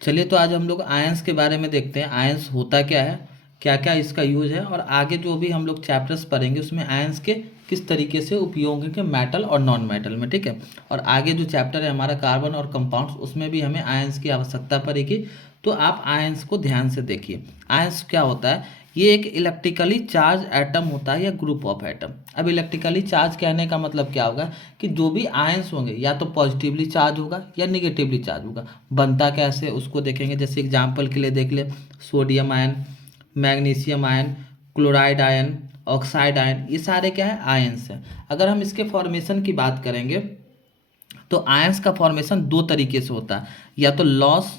चलिए तो आज हम लोग आयंस के बारे में देखते हैं। आयंस होता क्या है, क्या क्या इसका यूज है, और आगे जो भी हम लोग चैप्टर्स पढ़ेंगे उसमें आयंस के किस तरीके से उपयोग है मेटल और नॉन मेटल में, ठीक है। और आगे जो चैप्टर है हमारा कार्बन और कंपाउंड्स, उसमें भी हमें आयंस की आवश्यकता पड़ेगी। तो आप आयंस को ध्यान से देखिए। आयंस क्या होता है, ये एक इलेक्ट्रिकली चार्ज एटम होता है या ग्रुप ऑफ एटम। अब इलेक्ट्रिकली चार्ज कहने का मतलब क्या होगा कि जो भी आयंस होंगे या तो पॉजिटिवली चार्ज होगा या निगेटिवली चार्ज होगा। बनता कैसे उसको देखेंगे। जैसे एग्जांपल के लिए देख ले, sodium ion, magnesium ion, chloride ion, oxide ion, ये सारे क्या है, आयंस हैं। अगर हम इसके फॉर्मेशन की बात करेंगे तो आयंस का फॉर्मेशन दो तरीके से होता है, या तो लॉस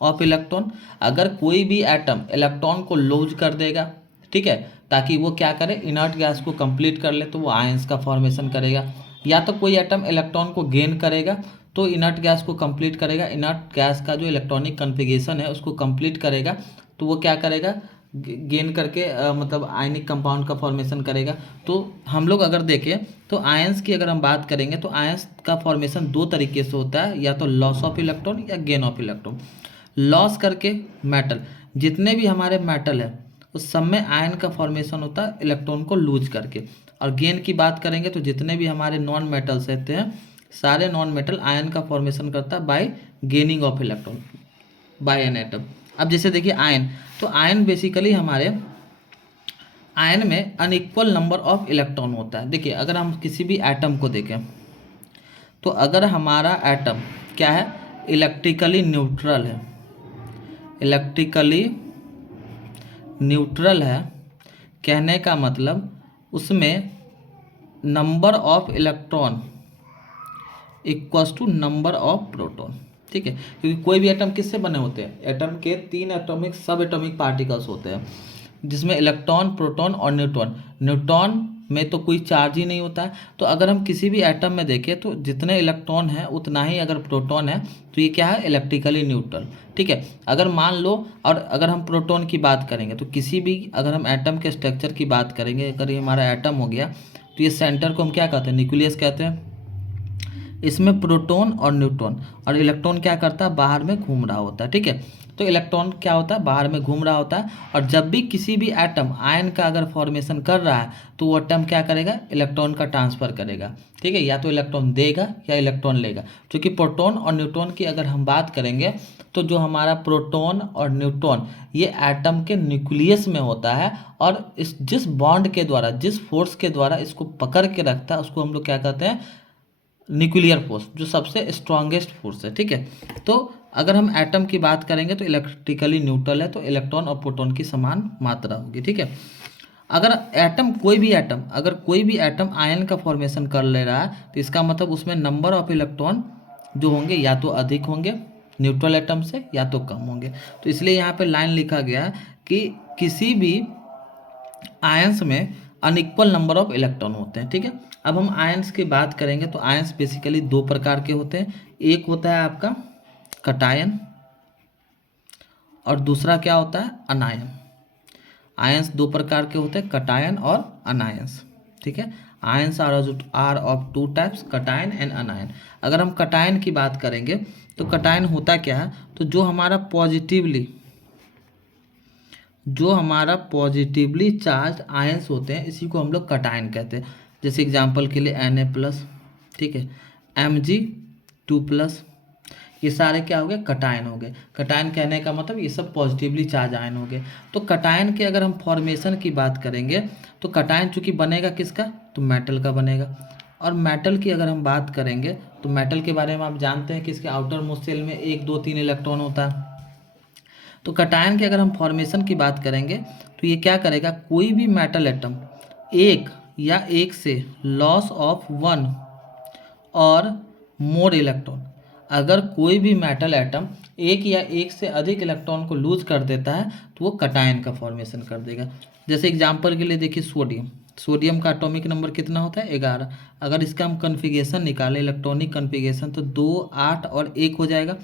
ऑफ इलेक्ट्रॉन, अगर कोई भी एटम इलेक्ट्रॉन को लूज कर देगा, ठीक है, ताकि वो क्या करे, इनर्ट गैस को कंप्लीट कर ले, तो वो आयंस का फॉर्मेशन करेगा। या तो कोई एटम इलेक्ट्रॉन को गेन करेगा तो इनर्ट गैस को कंप्लीट करेगा, इनर्ट गैस का जो इलेक्ट्रॉनिक कन्फिगरेशन है उसको कंप्लीट करेगा, तो वो क्या करेगा, गेन करके मतलब आयनिक कंपाउंड का फॉर्मेशन करेगा। तो हम लोग अगर देखें तो आयंस की अगर हम बात करेंगे तो आयंस का फॉर्मेशन दो तरीके से होता है, या तो लॉस ऑफ इलेक्ट्रॉन या गेन ऑफ इलेक्ट्रॉन। लॉस करके मेटल, जितने भी हमारे मेटल है उस सब में आयन का फॉर्मेशन होता है इलेक्ट्रॉन को लूज करके। और गेन की बात करेंगे तो जितने भी हमारे नॉन मेटल्स रहते हैं, सारे नॉन मेटल आयन का फॉर्मेशन करता है bye gaining of electron by an atom. अब जैसे देखिए आयन, तो आयन बेसिकली हमारे आयन में अनइक्वल नंबर ऑफ इलेक्ट्रॉन होता है। देखिए अगर हम किसी भी एटम को देखें तो अगर हमारा एटम क्या है, इलेक्ट्रिकली न्यूट्रल है, इलेक्ट्रिकली न्यूट्रल है, कहने का मतलब उसमें number of electron equals to number of proton, ठीक है। क्योंकि कोई भी एटम किससे बने होते हैं, एटम के तीन एटॉमिक सब एटॉमिक पार्टिकल्स होते हैं, जिसमें इलेक्ट्रॉन, प्रोटॉन और न्यूट्रॉन। न्यूट्रॉन में तो कोई चार्ज ही नहीं होता है। तो अगर हम किसी भी एटम में देखें तो जितने इलेक्ट्रॉन है उतना ही अगर प्रोटॉन है, तो ये क्या है, इलेक्ट्रिकली न्यूट्रल, ठीक है। अगर मान लो, और अगर हम प्रोटॉन की बात करेंगे तो किसी भी, अगर हम एटम के स्ट्रक्चर की बात करेंगे, अगर ये हमारा एटम हो गया तो ये सेंटर को हम क्या कहते हैं, न्यूक्लियस कहते हैं। इसमें प्रोटॉन और न्यूट्रॉन और इलेक्ट्रॉन क्या करता है, बाहर में घूम रहा होता है, ठीक है। तो इलेक्ट्रॉन क्या होता है, बाहर में घूम रहा होता है। और जब भी किसी भी एटम आयन का अगर फॉर्मेशन कर रहा है तो वो एटम क्या करेगा, इलेक्ट्रॉन का ट्रांसफ़र करेगा, ठीक है। या तो इलेक्ट्रॉन देगा या इलेक्ट्रॉन लेगा। क्योंकि प्रोटॉन और न्यूट्रॉन की अगर हम बात करेंगे तो जो हमारा प्रोटॉन और न्यूट्रॉन ये एटम के न्यूक्लियस में होता है, और इस जिस बॉन्ड के द्वारा, जिस फोर्स के द्वारा इसको पकड़ के रखता है उसको हम लोग क्या कहते हैं, न्यूक्लियर फोर्स, जो सबसे स्ट्रॉन्गेस्ट फोर्स है, ठीक है। तो अगर हम एटम की बात करेंगे तो इलेक्ट्रिकली न्यूट्रल है, तो इलेक्ट्रॉन और प्रोटॉन की समान मात्रा होगी, ठीक है। अगर एटम, कोई भी एटम, अगर कोई भी एटम आयन का फॉर्मेशन कर ले रहा है तो इसका मतलब उसमें नंबर ऑफ इलेक्ट्रॉन जो होंगे या तो अधिक होंगे न्यूट्रल एटम से या तो कम होंगे। तो इसलिए यहाँ पे लाइन लिखा गया है कि किसी भी आयंस में अनइक्वल नंबर ऑफ इलेक्ट्रॉन होते हैं, ठीक है। अब हम आयंस की बात करेंगे तो आयंस बेसिकली दो प्रकार के होते हैं। एक होता है आपका कटायन और दूसरा क्या होता है, अनायन। आयंस दो प्रकार के होते हैं, कटायन और अनायंस, ठीक है। Ions are of two types, cation and anion. अगर हम कटायन की बात करेंगे तो कटायन होता क्या है, तो जो हमारा पॉजिटिवली चार्ज आयंस होते हैं इसी को हम लोग कटायन कहते हैं। जैसे एग्जांपल के लिए Na+, ठीक है, Mg2+, ये सारे क्या हो गए, कटायन हो गए। कटायन कहने का मतलब ये सब पॉजिटिवली चार्ज आयन हो गए। तो कटायन के अगर हम फॉर्मेशन की बात करेंगे तो कटायन चूंकि बनेगा किसका, तो मेटल का बनेगा। और मेटल की अगर हम बात करेंगे तो मेटल के बारे में आप जानते हैं कि इसके आउटर मोस्ट शेल में 1 2 3 इलेक्ट्रॉन होता है। तो कटायन के अगर हम फॉर्मेशन की बात करेंगे तो ये क्या करेगा, कोई भी मेटल एटम एक या एक से लॉस ऑफ 1 और मोर इलेक्ट्रॉन, अगर कोई भी मेटल एटम एक या एक से अधिक इलेक्ट्रॉन को लूज कर देता है तो वो कटायन का फॉर्मेशन कर देगा। जैसे एग्जांपल के लिए देखिए सोडियम का एटॉमिक नंबर कितना होता है, 11। अगर इसका हम कन्फिगरेशन निकालें, इलेक्ट्रॉनिक कन्फिगरेशन, तो 2 8 और 1 हो जाएगा।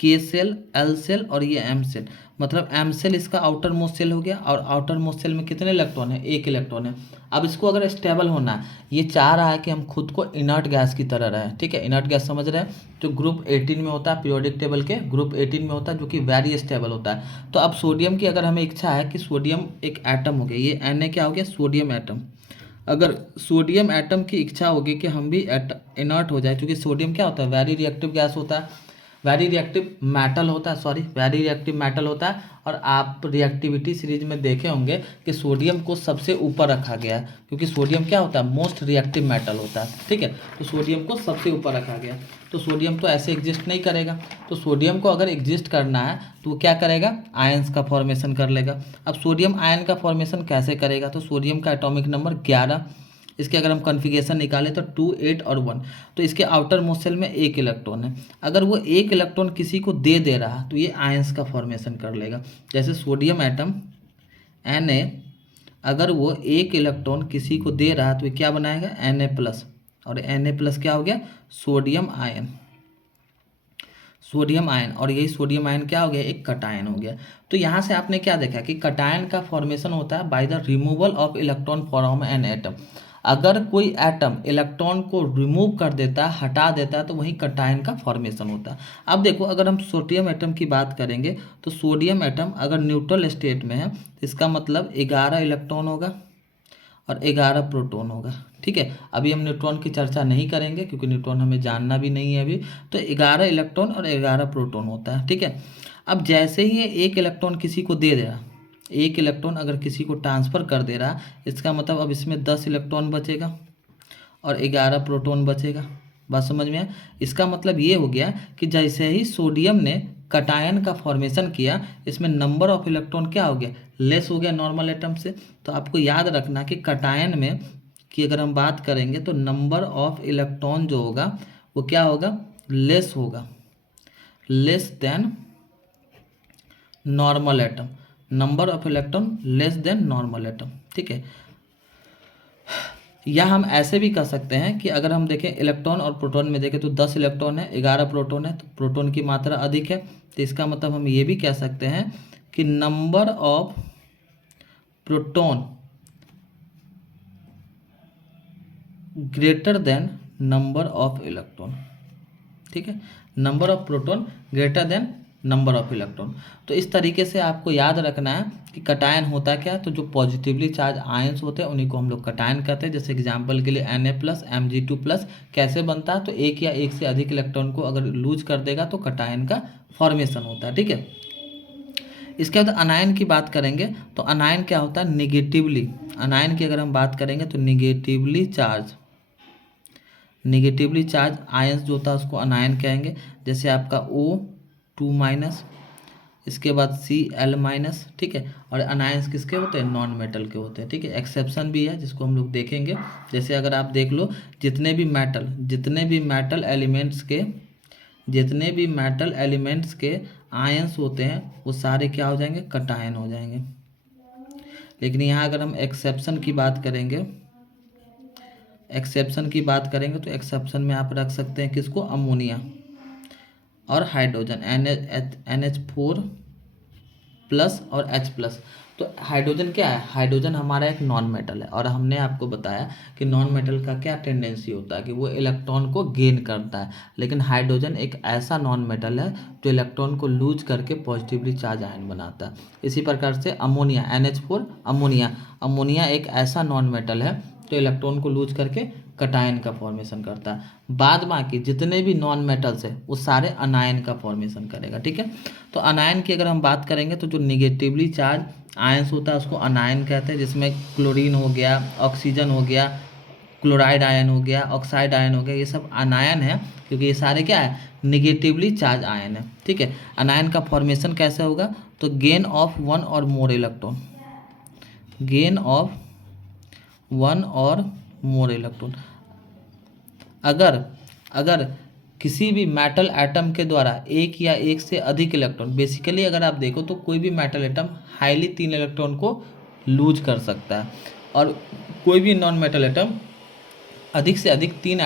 के सेल, एल सेल और ये एम सेल। मतलब एम सेल इसका आउटर मोस्ट सेल हो गया और आउटर मोस्ट सेल में कितने इलेक्ट्रॉन है, एक इलेक्ट्रॉन है। अब इसको अगर स्टेबल होना है, ये चाह रहा है कि हम खुद को इनर्ट गैस की तरह रहें, ठीक है। इनर्ट गैस समझ रहे हैं, जो ग्रुप 18 में होता है, पीरियोडिक टेबल के ग्रुप 18 में होता है, जो कि वेरी स्टेबल होता है। तो अब सोडियम की अगर हमें इच्छा है कि सोडियम एक एटम हो गया, ये Na क्या हो गया, सोडियम एटम। अगर सोडियम एटम की इच्छा होगी कि हम भी इनर्ट हो जाए, क्योंकि सोडियम क्या होता है, वेरी रिएक्टिव गैस होता है, वेरी रिएक्टिव मेटल होता है, सॉरी वेरी रिएक्टिव मेटल होता है। और आप रिएक्टिविटी सीरीज में देखे होंगे कि सोडियम को सबसे ऊपर रखा गया है, क्योंकि सोडियम क्या होता है, मोस्ट रिएक्टिव मेटल होता है, ठीक है। तो सोडियम को सबसे ऊपर रखा गया। तो सोडियम तो ऐसे एग्जिस्ट नहीं करेगा, तो सोडियम को अगर एग्जिस्ट करना है तो वो क्या करेगा, आयंस का फॉर्मेशन कर लेगा। अब सोडियम आयन का फॉर्मेशन कैसे करेगा, तो सोडियम का एटॉमिक नंबर 11, इसके अगर हम कॉन्फ़िगरेशन निकालें तो 2, 8 और 1। तो इसके आउटर मोस्ट सेल में एक इलेक्ट्रॉन है। अगर वो एक इलेक्ट्रॉन किसी को दे रहा तो ये आयंस का फॉर्मेशन कर लेगा। जैसे सोडियम एटम Na, अगर वो एक इलेक्ट्रॉन किसी को दे रहा तो ये क्या बनाएगा, Na+। और Na+ क्या हो गया, सोडियम आयन, सोडियम आयन। और यही सोडियम आयन क्या हो गया, एक कटायन हो गया। तो यहाँ से आपने क्या देखा कि कटायन का फॉर्मेशन होता है by the removal of electron from an atom. अगर कोई एटम इलेक्ट्रॉन को रिमूव कर देता है, हटा देता है, तो वही कटायन का फॉर्मेशन होता है। अब देखो, अगर हम सोडियम एटम की बात करेंगे तो सोडियम एटम अगर न्यूट्रल स्टेट में है, इसका मतलब 11 इलेक्ट्रॉन होगा और 11 प्रोटॉन होगा, ठीक है। अभी हम न्यूट्रॉन की चर्चा नहीं करेंगे क्योंकि न्यूट्रॉन हमें जानना भी नहीं है अभी। तो 11 इलेक्ट्रॉन और 11 प्रोटॉन होता है, ठीक है। अब जैसे ही ये एक इलेक्ट्रॉन किसी को दे रहा, एक इलेक्ट्रॉन अगर किसी को ट्रांसफ़र कर दे रहा, इसका मतलब अब इसमें 10 इलेक्ट्रॉन बचेगा और 11 प्रोटॉन बचेगा। बात समझ में आया। इसका मतलब ये हो गया कि जैसे ही सोडियम ने कटायन का फॉर्मेशन किया, इसमें नंबर ऑफ इलेक्ट्रॉन क्या हो गया, लेस हो गया नॉर्मल एटम से। तो आपको याद रखना कि कटायन में कि अगर हम बात करेंगे तो नंबर ऑफ इलेक्ट्रॉन जो होगा वो क्या होगा, लेस होगा, less than normal atom. Number of electron less than normal atom, ठीक है। या हम ऐसे भी कर सकते हैं कि अगर हम देखें इलेक्ट्रॉन और प्रोटॉन में देखें तो 10 इलेक्ट्रॉन है, 11 प्रोटॉन है, तो प्रोटॉन की मात्रा अधिक है। तो इसका मतलब हम ये भी कह सकते हैं कि number of proton greater than number of electron, ठीक है। Number of proton greater than number of electron. तो इस तरीके से आपको याद रखना है कि कटायन होता क्या है। तो जो पॉजिटिवली चार्ज आयंस होते हैं उन्हीं को हम लोग कटायन कहते हैं। जैसे एग्जांपल के लिए Na+, Mg2+। कैसे बनता है, तो एक या एक से अधिक इलेक्ट्रॉन को अगर लूज कर देगा तो कटायन का फॉर्मेशन होता है, ठीक है। इसके बाद अनायन की बात करेंगे तो अनायन क्या होता है, निगेटिवली, अनायन की अगर हम बात करेंगे तो negatively charge, negatively charge ions जो होता है उसको अनायन कहेंगे। जैसे आपका O2-, इसके बाद Cl-, ठीक है। और अनायंस किसके होते हैं, नॉन मेटल के होते हैं, ठीक है। एक्सेप्शन भी है जिसको हम लोग देखेंगे। जैसे अगर आप देख लो, जितने भी मेटल एलिमेंट्स के आयंस होते हैं वो सारे क्या हो जाएंगे, कटायन हो जाएंगे। लेकिन यहाँ अगर हम एक्सेप्शन की बात करेंगे तो एक्सेप्शन में आप रख सकते हैं किसको, अमोनिया और हाइड्रोजन, NH4+ और H+। तो हाइड्रोजन क्या है, हाइड्रोजन हमारा एक नॉन मेटल है और हमने आपको बताया कि नॉन मेटल का क्या टेंडेंसी होता है कि वो इलेक्ट्रॉन को गेन करता है। लेकिन हाइड्रोजन एक ऐसा नॉन मेटल है जो इलेक्ट्रॉन को लूज करके पॉजिटिवली चार्ज आयन बनाता है। इसी प्रकार से अमोनिया, NH4 अमोनिया एक ऐसा नॉन मेटल है जो इलेक्ट्रॉन को लूज करके कटायन का फॉर्मेशन करता है। बाद बाकी जितने भी नॉन मेटल्स है वो सारे अनायन का फॉर्मेशन करेगा, ठीक है। तो अनायन की अगर हम बात करेंगे तो जो निगेटिवली चार्ज आयंस होता है उसको अनायन कहते हैं, जिसमें क्लोरीन हो गया, ऑक्सीजन हो गया, क्लोराइड आयन हो गया, ऑक्साइड आयन हो गया, ये सब अनायन है क्योंकि ये सारे क्या है, निगेटिवली चार्ज आयन है, ठीक है। अनायन का फॉर्मेशन कैसे होगा, तो गेन ऑफ 1 और मोर इलेक्ट्रॉन, गेन ऑफ 1 और मोर इलेक्ट्रॉन। अगर किसी भी मेटल एटम के द्वारा एक या एक से अधिक इलेक्ट्रॉन, बेसिकली अगर आप देखो तो कोई भी मेटल एटम हाईली 3 इलेक्ट्रॉन को लूज कर सकता है और कोई भी नॉन मेटल एटम अधिक से अधिक 3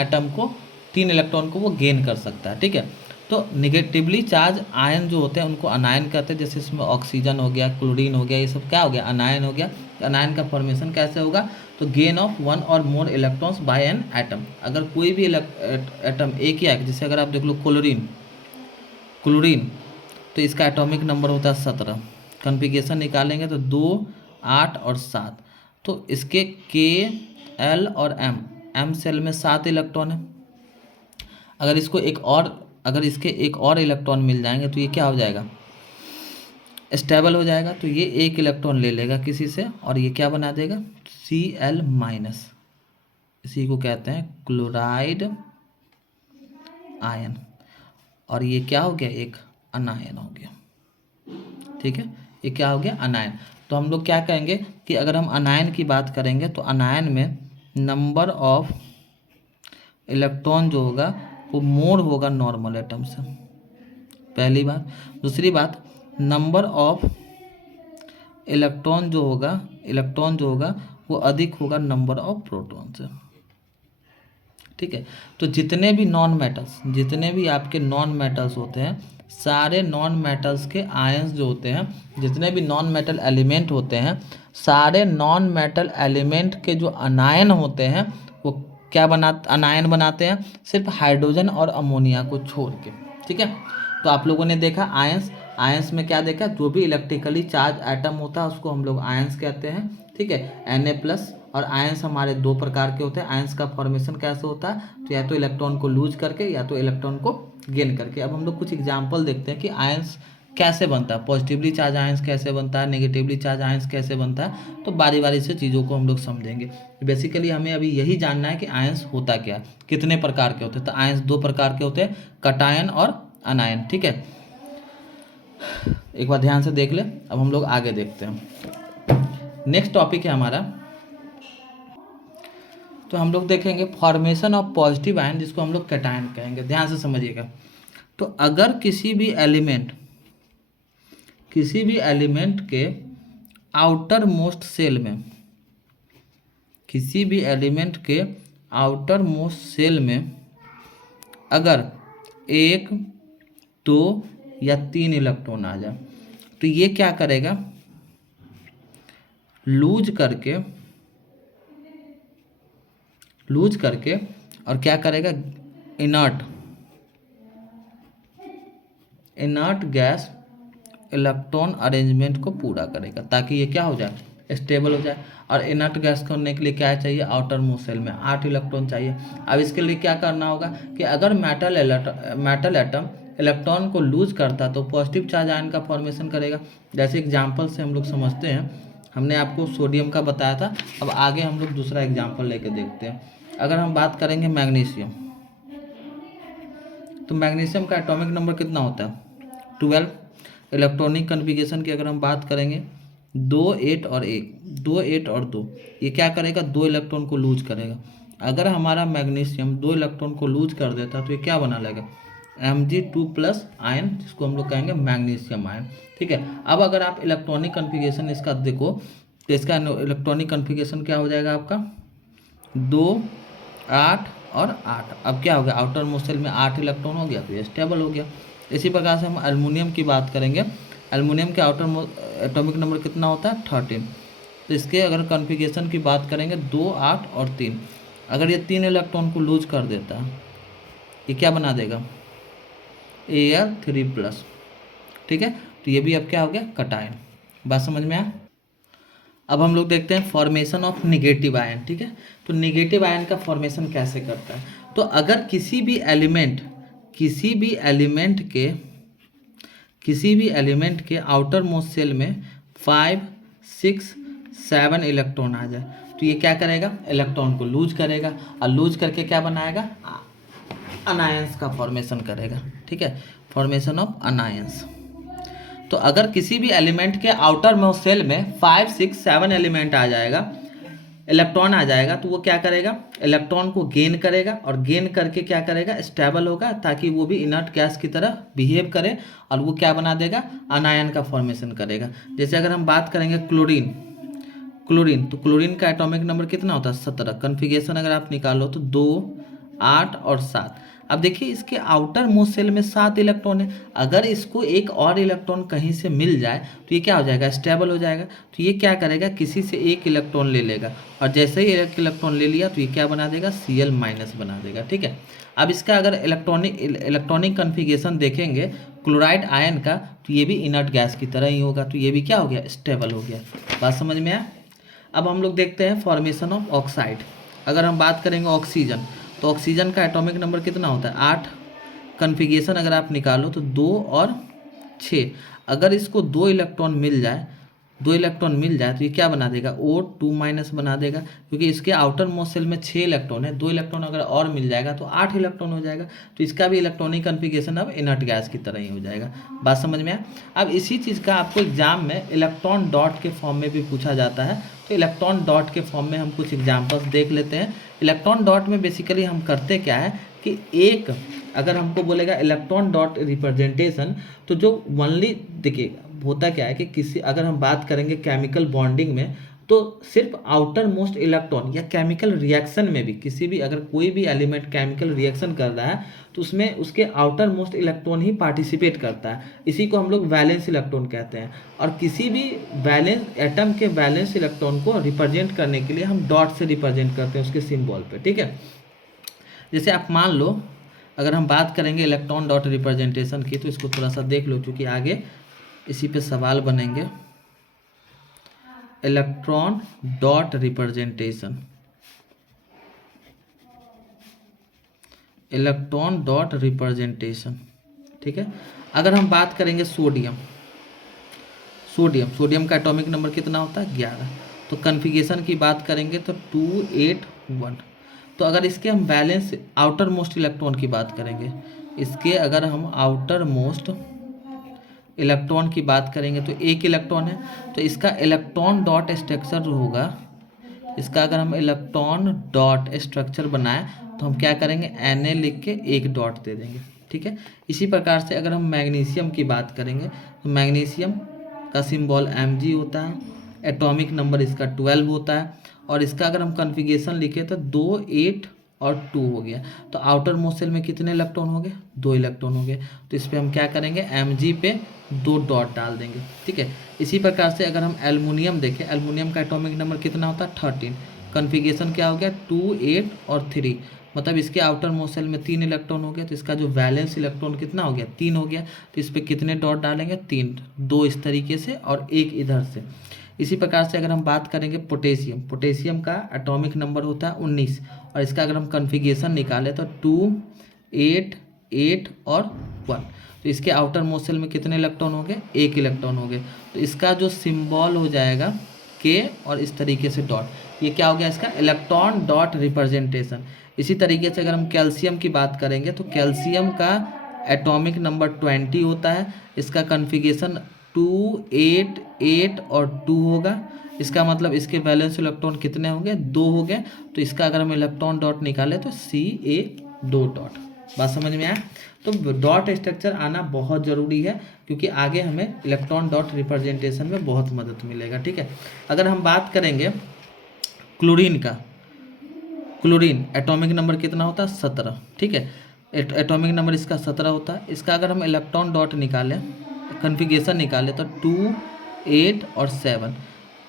इलेक्ट्रॉन को वो गेन कर सकता है, ठीक है। तो निगेटिवली चार्ज आयन जो होते हैं उनको अनायन कहते हैं। जैसे इसमें ऑक्सीजन हो गया, क्लोरीन हो गया, ये सब क्या हो गया, अनायन हो गया। अनायन का फॉर्मेशन कैसे होगा, तो गेन ऑफ वन और मोर इलेक्ट्रॉन्स बाय एन एटम। अगर कोई भी एटम एक ही है, जैसे अगर आप देख लो क्लोरीन, क्लोरीन तो इसका एटॉमिक नंबर होता है 17। कॉन्फ़िगरेशन निकालेंगे तो 2, 8 और 7। तो इसके के, एल और एम सेल में 7 इलेक्ट्रॉन है। अगर इसको अगर इसके एक और इलेक्ट्रॉन मिल जाएंगे तो ये क्या हो जाएगा, स्टेबल हो जाएगा। तो ये एक इलेक्ट्रॉन ले लेगा किसी से और ये क्या बना देगा, Cl-। इसी को कहते हैं क्लोराइड आयन। और ये क्या हो गया, एक अनायन हो गया। ठीक है, ये क्या हो गया, अनायन। तो हम लोग क्या कहेंगे कि अगर हम अनायन की बात करेंगे तो अनायन में नंबर ऑफ इलेक्ट्रॉन जो होगा वो मोर होगा नॉर्मल एटम से, पहली बात। दूसरी बात, नंबर ऑफ इलेक्ट्रॉन जो होगा वो अधिक होगा नंबर ऑफ प्रोटॉन से। ठीक है, तो जितने भी आपके नॉन मेटल्स होते हैं, सारे नॉन मेटल्स के आयंस जो होते हैं, जितने भी नॉन मेटल एलिमेंट होते हैं, सारे नॉन मेटल एलिमेंट के जो अनायन होते हैं वो अनायन बनाते हैं, सिर्फ हाइड्रोजन और अमोनिया को छोड़ के। ठीक है, तो आप लोगों ने देखा आयंस में क्या देखा, जो भी इलेक्ट्रिकली चार्ज एटम होता है उसको हम लोग आयंस कहते हैं। ठीक है, Na+ और आयंस हमारे 2 प्रकार के होते हैं। आयंस का फॉर्मेशन कैसे होता है, तो या तो इलेक्ट्रॉन को लूज करके या तो इलेक्ट्रॉन को गेन करके। अब हम लोग कुछ एग्जाम्पल देखते हैं कि आयंस कैसे बनता है, पॉजिटिवली चार्ज आयंस कैसे बनता है, नेगेटिवली चार्ज आयंस कैसे बनता है। तो बारी बारी से चीज़ों को हम लोग समझेंगे। बेसिकली हमें अभी यही जानना है कि आयंस होता क्या है, कितने प्रकार के होते हैं। तो आयंस 2 प्रकार के होते हैं, कटायन और अनायन। ठीक है, एक बार ध्यान से देख ले। अब हम लोग आगे देखते हैं। नेक्स्ट टॉपिक है हमारा, तो हम लोग देखेंगे फॉर्मेशन ऑफ पॉजिटिव आयन, जिसको हम लोग कैटायन कहेंगे। ध्यान से समझिएगा। तो अगर किसी भी एलिमेंट के आउटर मोस्ट सेल में अगर 1, 2 या 3 इलेक्ट्रॉन आ जाए तो ये क्या करेगा, लूज करके और क्या करेगा, इनर्ट गैस इलेक्ट्रॉन अरेंजमेंट को पूरा करेगा, ताकि ये क्या हो जाए, स्टेबल हो जाए। और इनर्ट गैस करने के लिए क्या चाहिए, आउटर मोस्ट सेल में 8 इलेक्ट्रॉन चाहिए। अब इसके लिए क्या करना होगा कि अगर मेटल एटम इलेक्ट्रॉन को लूज करता तो पॉजिटिव चार्ज आयन का फॉर्मेशन करेगा। जैसे एग्जाम्पल से हम लोग समझते हैं, हमने आपको सोडियम का बताया था। अब आगे हम लोग दूसरा एग्जाम्पल लेके देखते हैं। अगर हम बात करेंगे मैग्नीशियम, तो मैग्नीशियम का एटॉमिक नंबर कितना होता है, 12। इलेक्ट्रॉनिक कन्फिगरेशन की अगर हम बात करेंगे 2, 8 और 1, 2, 8 और 2, ये क्या करेगा, 2 इलेक्ट्रॉन को लूज करेगा। अगर हमारा मैग्नीशियम 2 इलेक्ट्रॉन को लूज कर देता तो ये क्या बना लेगा, Mg2+ आयन, जिसको हम लोग कहेंगे मैग्नीशियम आयन। ठीक है, अब अगर आप इलेक्ट्रॉनिक कन्फिगरेशन इसका देखो तो इसका इलेक्ट्रॉनिक कन्फिगरेशन क्या हो जाएगा आपका, 2, 8 और 8। अब क्या हो गया, आउटर मोस्ट सेल में 8 इलेक्ट्रॉन हो गया तो ये स्टेबल हो गया। इसी प्रकार से हम एल्युमिनियम की बात करेंगे। एल्युमिनियम के आउटर एटॉमिक नंबर कितना होता है, 13। तो इसके अगर कॉन्फ़िगरेशन की बात करेंगे 2, 8 और 3। अगर ये 3 इलेक्ट्रॉन को लूज कर देता है, ये क्या बना देगा, Al3+। ठीक है, तो ये भी अब क्या हो गया, कटायन। बात समझ में आया। अब हम लोग देखते हैं फॉर्मेशन ऑफ निगेटिव आयन। ठीक है, तो निगेटिव आयन का फॉर्मेशन कैसे करता है, तो अगर किसी भी एलिमेंट के आउटर मोस्ट सेल में 5, 6, 7 इलेक्ट्रॉन आ जाए तो ये क्या करेगा, इलेक्ट्रॉन को लूज करेगा और लूज करके क्या बनाएगा, अनायंस का फॉर्मेशन करेगा। ठीक है, फॉर्मेशन ऑफ अनायंस। तो अगर किसी भी एलिमेंट के आउटर मोस्ट सेल में 5, 6, 7 इलेक्ट्रॉन आ जाएगा तो वो क्या करेगा, इलेक्ट्रॉन को गेन करेगा और गेन करके क्या करेगा, स्टेबल होगा, ताकि वो भी इनर्ट गैस की तरह बिहेव करे और वो क्या बना देगा, अनायन का फॉर्मेशन करेगा। जैसे अगर हम बात करेंगे क्लोरीन, तो क्लोरीन का एटॉमिक नंबर कितना होता है, 17। कन्फिगरेशन अगर आप निकालो तो 2, 8 और 7। अब देखिए इसके आउटर मोस्ट सेल में 7 इलेक्ट्रॉन है, अगर इसको एक और इलेक्ट्रॉन कहीं से मिल जाए तो ये क्या हो जाएगा, स्टेबल हो जाएगा। तो ये क्या करेगा, किसी से एक इलेक्ट्रॉन ले लेगा, और जैसे ही एक इलेक्ट्रॉन ले लिया तो ये क्या बना देगा, Cl माइनस बना देगा। ठीक है, अब इसका अगर इलेक्ट्रॉनिक कन्फिगरेशन देखेंगे क्लोराइड आयन का, तो ये भी इनर्ट गैस की तरह ही होगा, तो ये भी क्या हो गया, स्टेबल हो गया। बात समझ में आया। अब हम लोग देखते हैं फॉर्मेशन ऑफ ऑक्साइड। अगर हम बात करेंगे ऑक्सीजन, तो ऑक्सीजन का एटॉमिक नंबर कितना होता है, 8। कन्फिगरेशन अगर आप निकालो तो 2 और 6। अगर इसको 2 इलेक्ट्रॉन मिल जाए, 2 इलेक्ट्रॉन मिल जाए तो ये क्या बना देगा, O2 माइनस बना देगा, क्योंकि इसके आउटर मोस्ट सेल में 6 इलेक्ट्रॉन है, 2 इलेक्ट्रॉन अगर और मिल जाएगा तो 8 इलेक्ट्रॉन हो जाएगा। तो इसका भी इलेक्ट्रॉनिक कन्फिगरेशन अब इनर्ट गैस की तरह ही हो जाएगा। बात समझ में आया। अब इसी चीज़ का आपको एग्जाम में इलेक्ट्रॉन डॉट के फॉर्म में भी पूछा जाता है, तो इलेक्ट्रॉन डॉट के फॉर्म में हम कुछ एग्जाम्पल्स देख लेते हैं। इलेक्ट्रॉन डॉट में बेसिकली हम करते क्या है कि एक अगर हमको बोलेगा इलेक्ट्रॉन डॉट रिप्रेजेंटेशन, तो जो ओनली देखिए होता क्या है कि किसी अगर हम बात करेंगे केमिकल बॉन्डिंग में, तो सिर्फ आउटर मोस्ट इलेक्ट्रॉन या केमिकल रिएक्शन में भी किसी भी अगर कोई भी एलिमेंट केमिकल रिएक्शन कर रहा है तो उसमें उसके आउटर मोस्ट इलेक्ट्रॉन ही पार्टिसिपेट करता है, इसी को हम लोग वैलेंस इलेक्ट्रॉन कहते हैं। और किसी भी वैलेंस एटम के वैलेंस इलेक्ट्रॉन को रिप्रेजेंट करने के लिए हम डॉट से रिप्रेजेंट करते हैं उसके सिंबल पे। ठीक है, जैसे आप मान लो अगर हम बात करेंगे इलेक्ट्रॉन डॉट रिप्रेजेंटेशन की, तो इसको थोड़ा सा देख लो क्योंकि आगे इसी पे सवाल बनेंगे। Electron dot representation, electron dot representation. ठीक है, अगर हम बात करेंगे सोडियम, सोडियम का एटॉमिक नंबर कितना होता है, 11। तो कन्फिगरेशन की बात करेंगे तो 281। तो अगर इसके हम बैलेंस आउटर मोस्ट इलेक्ट्रॉन की बात करेंगे, इसके अगर हम आउटर मोस्ट इलेक्ट्रॉन की बात करेंगे तो एक इलेक्ट्रॉन है, तो इसका इलेक्ट्रॉन डॉट स्ट्रक्चर जो होगा, इसका अगर हम इलेक्ट्रॉन डॉट स्ट्रक्चर बनाएं तो हम क्या करेंगे, Na लिख के एक डॉट दे देंगे। ठीक है, इसी प्रकार से अगर हम मैग्नीशियम की बात करेंगे तो मैग्नीशियम का सिंबल Mg होता है, एटॉमिक नंबर इसका 12 होता है, और इसका अगर हम कन्फिगरेशन लिखे तो 2, 8 और 2 हो गया। तो आउटर मोस्ट सेल में कितने इलेक्ट्रॉन हो गए, 2 इलेक्ट्रॉन हो गए। तो इस पर हम क्या करेंगे, Mg पे 2 डॉट डाल देंगे। ठीक है, इसी प्रकार से अगर हम एल्युमिनियम देखें, एल्युमिनियम का एटॉमिक नंबर कितना होता है, 13। कन्फिगरेशन क्या हो गया, 2, 8 और 3, मतलब इसके आउटर मोस्ट सेल में 3 इलेक्ट्रॉन हो गया। तो इसका जो वैलेंस इलेक्ट्रॉन कितना हो गया, 3 हो गया। तो इस पर कितने डॉट डालेंगे, 3, 2 इस तरीके से और 1 इधर से। इसी प्रकार से अगर हम बात करेंगे पोटेशियम, पोटेशियम का एटॉमिक नंबर होता है 19, और इसका अगर हम कन्फिगरेशन निकालें तो 2, 8, 8 और 1। तो इसके आउटर मोस्ट सेल में कितने इलेक्ट्रॉन हो गए, 1 इलेक्ट्रॉन हो गए। तो इसका जो सिंबल हो जाएगा K और इस तरीके से डॉट, ये क्या हो गया, इसका इलेक्ट्रॉन डॉट रिप्रेजेंटेशन। इसी तरीके से अगर हम कैल्शियम की बात करेंगे तो कैल्शियम का एटॉमिक नंबर 20 होता है, इसका कन्फिगरेशन 2, 8, 8 और 2 होगा। इसका मतलब इसके वैलेंस इलेक्ट्रॉन कितने होंगे, 2 हो गए। तो इसका अगर हम इलेक्ट्रॉन डॉट निकालें तो Ca2 डॉट। बात समझ में आया। तो डॉट स्ट्रक्चर आना बहुत ज़रूरी है, क्योंकि आगे हमें इलेक्ट्रॉन डॉट रिप्रेजेंटेशन में बहुत मदद मिलेगा। ठीक है, अगर हम बात करेंगे क्लोरीन का, क्लोरीन एटॉमिक नंबर कितना होता है, 17। ठीक है, एटॉमिक नंबर इसका 17 होता है। इसका अगर हम इलेक्ट्रॉन डॉट निकालें, कन्फिगरेशन निकालें तो 2, 8 और 7,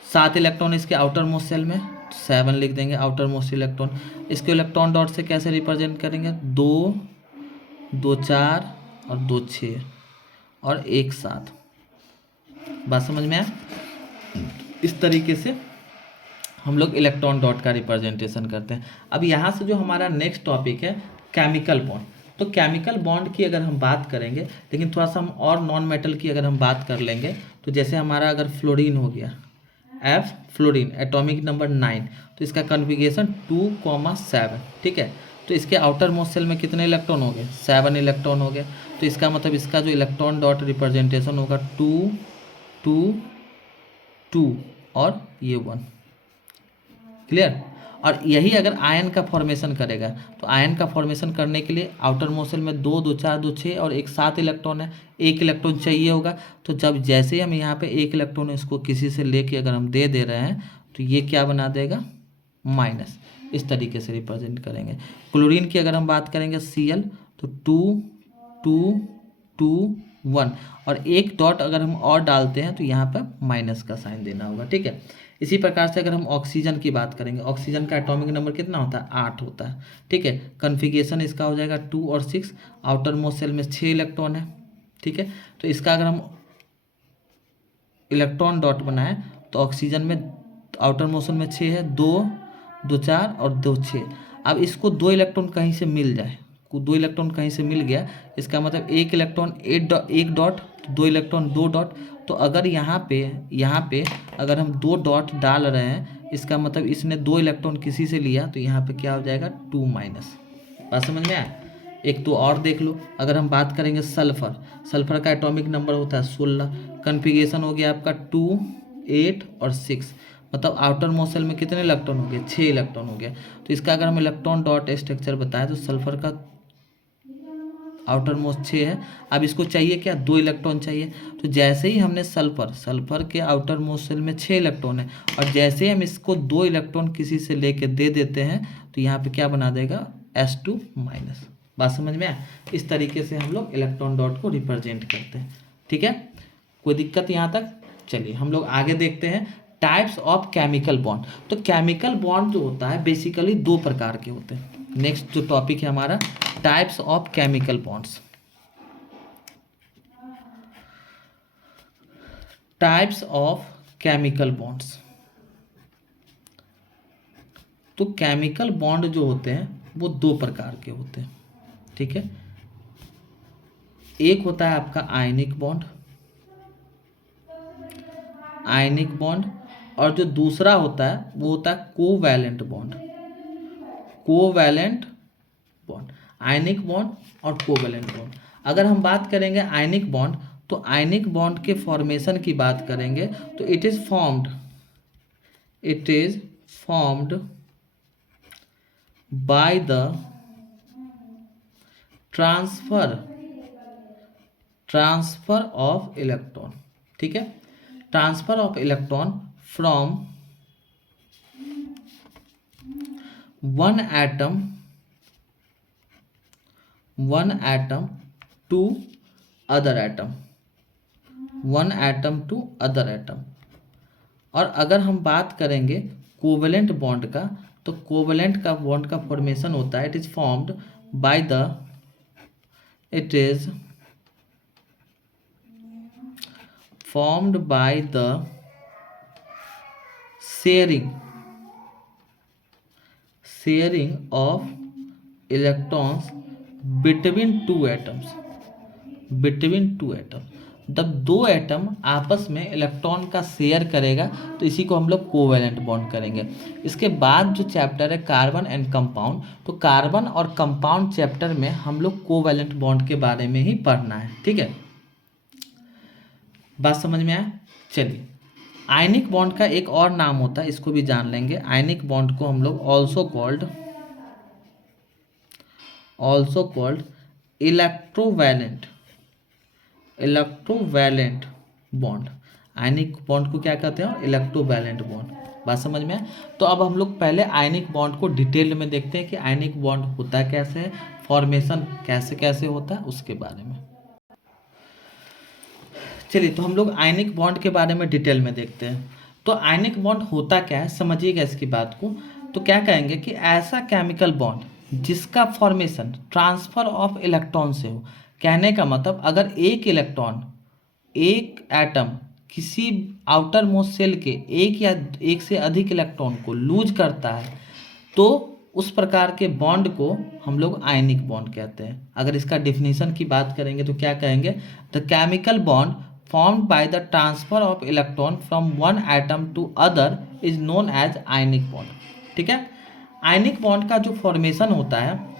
7 इलेक्ट्रॉन इसके आउटर मोस्ट सेल में, 7 लिख देंगे आउटर मोस्ट इलेक्ट्रॉन। इसको इलेक्ट्रॉन डॉट से कैसे रिप्रेजेंट करेंगे, 2, 2, 4 और 2, 6 और 1, 7। बात समझ में आया। इस तरीके से हम लोग इलेक्ट्रॉन डॉट का रिप्रेजेंटेशन करते हैं। अब यहाँ से जो हमारा नेक्स्ट टॉपिक है केमिकल बॉन्ड, तो केमिकल बॉन्ड की अगर हम बात करेंगे, लेकिन थोड़ा सा हम और नॉन मेटल की अगर हम बात कर लेंगे, तो जैसे हमारा अगर फ्लोरीन हो गया, F फ्लोरीन एटॉमिक नंबर 9, तो इसका कन्फिगरेशन 2,7। ठीक है, तो इसके आउटर मोस्ट सेल में कितने इलेक्ट्रॉन हो गए, 7 इलेक्ट्रॉन हो गए। तो इसका मतलब इसका जो इलेक्ट्रॉन डॉट रिप्रेजेंटेशन होगा 2, 2, 2 और ये 1। क्लियर। और यही अगर आयन का फॉर्मेशन करेगा, तो आयन का फॉर्मेशन करने के लिए आउटर मोस्ट सेल में 2, 2, 4, 2, 6 और 1, 7 इलेक्ट्रॉन है, 1 इलेक्ट्रॉन चाहिए होगा। तो जब जैसे ही हम यहाँ पे 1 इलेक्ट्रॉन इसको किसी से लेके अगर हम दे रहे हैं, तो ये क्या बना देगा, माइनस। इस तरीके से रिप्रेजेंट करेंगे। क्लोरीन की अगर हम बात करेंगे Cl तो 2 2 2 1 और एक डॉट अगर हम और डालते हैं तो यहाँ पर माइनस का साइन देना होगा, ठीक है। इसी प्रकार से अगर हम ऑक्सीजन की बात करेंगे, ऑक्सीजन का एटॉमिक नंबर कितना होता है 8 होता है, ठीक है। कन्फिगरेशन इसका हो जाएगा 2 और 6, आउटर मोस्ट शेल में 6 इलेक्ट्रॉन है, ठीक है। तो इसका अगर हम इलेक्ट्रॉन डॉट बनाएं तो ऑक्सीजन में आउटर मोशन में 6 है, 2 2 4 और 2 6। अब इसको 2 इलेक्ट्रॉन कहीं से मिल जाए, 2 इलेक्ट्रॉन कहीं से मिल गया, इसका मतलब एक इलेक्ट्रॉन एक डॉट, 2 इलेक्ट्रॉन 2 डॉट। तो अगर यहाँ पे अगर हम 2 डॉट डाल रहे हैं, इसका मतलब इसने 2 इलेक्ट्रॉन किसी से लिया, तो यहाँ पे क्या हो जाएगा 2 माइनस। बात समझ में आया। एक तो और देख लो, अगर हम बात करेंगे सल्फर का एटॉमिक नंबर होता है 16, कन्फिगरेशन हो गया आपका 2 8 और 6, मतलब आउटर मोस्ट शेल में कितने इलेक्ट्रॉन हो गए 6 इलेक्ट्रॉन हो गया। तो इसका अगर हम इलेक्ट्रॉन डॉट स्ट्रक्चर बताएं तो सल्फर का आउटर मोस्ट 6 है। अब इसको चाहिए क्या 2 इलेक्ट्रॉन चाहिए, तो जैसे ही हमने सल्फर के आउटर मोस्ट शेल में 6 इलेक्ट्रॉन है और जैसे ही हम इसको 2 इलेक्ट्रॉन किसी से लेके दे देते हैं तो यहाँ पे क्या बना देगा S2 माइनस। बात समझ में आया। इस तरीके से हम लोग इलेक्ट्रॉन डॉट को रिप्रेजेंट करते हैं, ठीक है। कोई दिक्कत यहाँ तक। चलिए हम लोग आगे देखते हैं टाइप्स ऑफ केमिकल बॉन्ड। तो केमिकल बॉन्ड जो होता है बेसिकली 2 प्रकार के होते हैं। नेक्स्ट जो टॉपिक है हमारा types of chemical bonds. Types of chemical bonds. तो केमिकल बॉन्ड जो होते हैं वो 2 प्रकार के होते हैं, ठीक है। एक होता है आपका आयनिक बॉन्ड और जो दूसरा होता है वो होता है कोवैलेंट बॉन्ड। आयनिक बॉन्ड और कोवैलेंट बॉन्ड। अगर हम बात करेंगे आयनिक बॉन्ड, तो आयनिक बॉन्ड के फॉर्मेशन की बात करेंगे तो it is formed by the transfer of electron, ठीक है। Transfer of electron from one atom to other atom. और अगर हम बात करेंगे कोवेलेंट बॉन्ड का, तो कोवेलेंट का बॉन्ड का फॉर्मेशन होता है it is formed by the sharing of electrons between two atoms। जब 2 एटम आपस में इलेक्ट्रॉन का शेयर करेगा तो इसी को हम लोग कोवैलेंट बॉन्ड करेंगे। इसके बाद जो चैप्टर है कार्बन एंड कंपाउंड, तो कार्बन और कंपाउंड चैप्टर में हम लोग कोवैलेंट बॉन्ड के बारे में ही पढ़ना है, ठीक है। बात समझ में आया। चलिए आयनिक बॉन्ड का एक और नाम होता है, इसको भी जान लेंगे। आयनिक बॉन्ड को हम लोग also called electrovalent bond. Ionic bond को क्या कहते हैं इलेक्ट्रोवैलेंट बॉन्ड। बात समझ में आया। तो अब हम लोग पहले आयनिक बॉन्ड को डिटेल में देखते हैं कि आयनिक बॉन्ड होता कैसे है, फॉर्मेशन कैसे कैसे होता है उसके बारे में। चलिए तो हम लोग आयनिक बॉन्ड के बारे में डिटेल में देखते हैं। तो आयनिक बॉन्ड होता क्या है समझिएगा इसकी बात को। तो क्या कहेंगे कि ऐसा केमिकल बॉन्ड जिसका फॉर्मेशन ट्रांसफर ऑफ इलेक्ट्रॉन से हो। कहने का मतलब अगर एक एटम किसी आउटर मोस्ट सेल के एक या एक से अधिक इलेक्ट्रॉन को लूज करता है तो उस प्रकार के बॉन्ड को हम लोग आयनिक बॉन्ड कहते हैं। अगर इसका डिफिनीशन की बात करेंगे तो क्या कहेंगे, the chemical bond formed by the transfer of electron from one atom to other is known as ionic bond। ठीक है, आयनिक बॉन्ड का जो फॉर्मेशन होता है